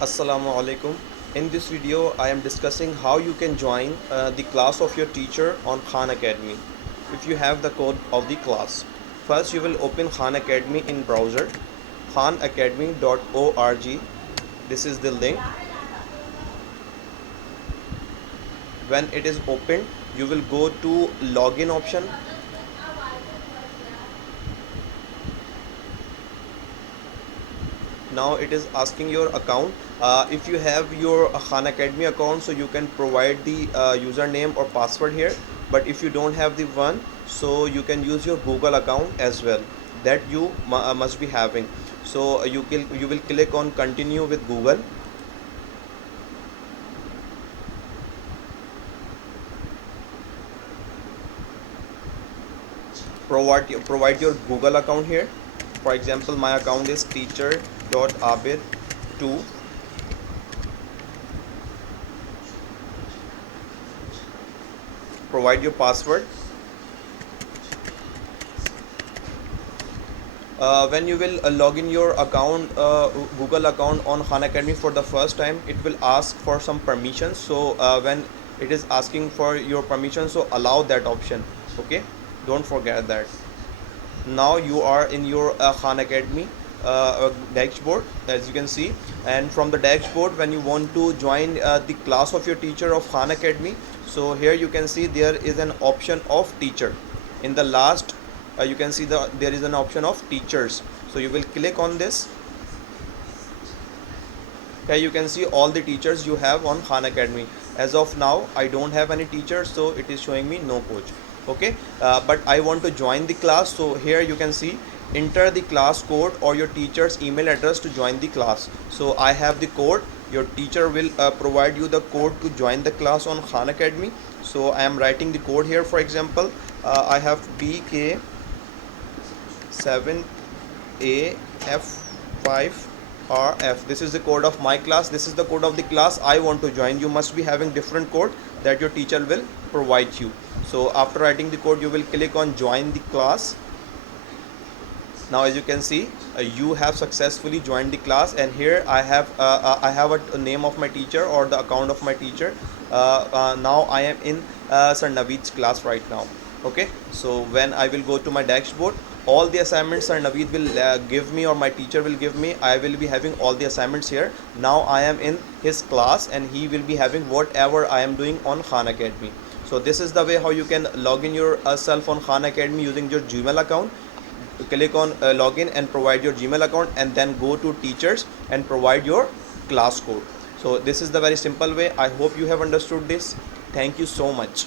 Assalamu alaikum. In this video, I am discussing how you can join the class of your teacher on Khan Academy. If you have the code of the class, first you will open Khan Academy in browser, khanacademy.org. This is the link. When it is opened, you will go to login option. Now it is asking your account. If you have your Khan Academy account, so you can provide the username or password here, but if you don't have the one, so you can use your Google account as well, that you must be having. So you will click on continue with Google. Provide your Google account here. For example, my account is teacher.abid2. Provide your password. When you will log in your account, Google account on Khan Academy for the first time, it will ask for some permissions. So when it is asking for your permission, so allow that option. Okay, don't forget that. Now you are in your Khan Academy dashboard, as you can see, and from the dashboard, when you want to join the class of your teacher of Khan Academy, so here you can see there is an option of teacher. In the last, you can see there is an option of teachers, so you will click on this. Here you can see all the teachers you have on Khan Academy. As of now, I don't have any teachers, so it is showing me no coach. Okay, but I want to join the class, so here you can see enter the class code or your teacher's email address to join the class. So I have the code. Your teacher will provide you the code to join the class on Khan Academy. So I am writing the code here. For example, I have BK7AF5RF. This is the code of my class. This is the code of the class I want to join. You must be having different code that your teacher will provide you. So after writing the code, you will click on join the class. Now as you can see, you have successfully joined the class, and here I have a name of my teacher or the account of my teacher. Now I am in Sir Naveed's class right now. Okay, so when I will go to my dashboard, all the assignments Sir Naveed will give me, or my teacher will give me, I will be having all the assignments here. Now I am in his class and he will be having whatever I am doing on Khan Academy. So this is the way how you can log in yourself on Khan Academy using your Gmail account. Click on login and provide your Gmail account, and then go to teachers and provide your class code. So this is the very simple way. I hope you have understood this. Thank you so much.